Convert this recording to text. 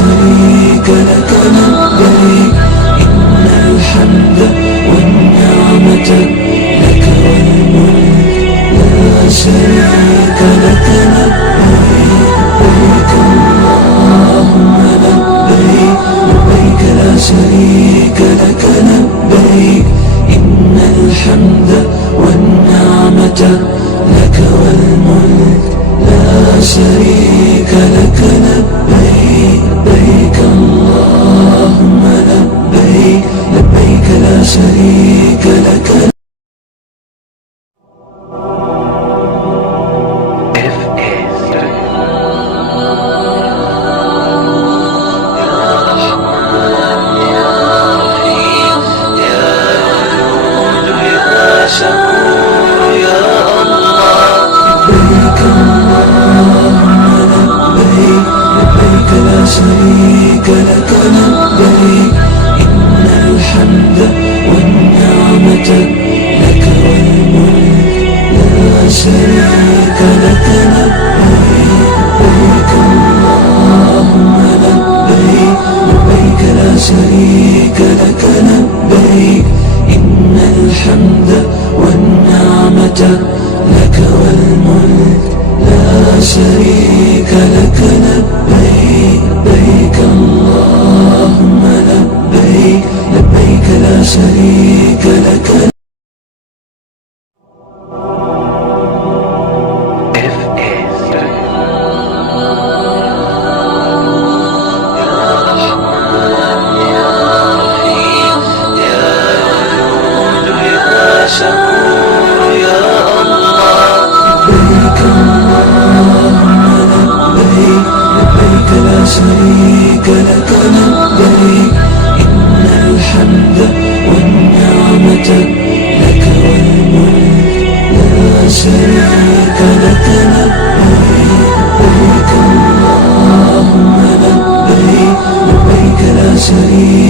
شريك لك لبيك إن الحمد والنعمة لك والملك لا شريك لك لبيك لبيك اللهم لبيك لبيك لا شريك لك لبيك إن الحمد والنعمة لك والملك لا شريك لك لبيك لبيك اللهم لبيك لبيك لا شريك لك لا شريك لك لبيك إن الحمد والنعمة لك والملك لا شريك لك لبيك لبيك اللهم لبيك لبيك لا شريك لك لبيك إن الحمد والنعمة لك والملك لا شريك لك لبيك لبيك اللهم لبيك لبيك لا شريك لك لا شريك لك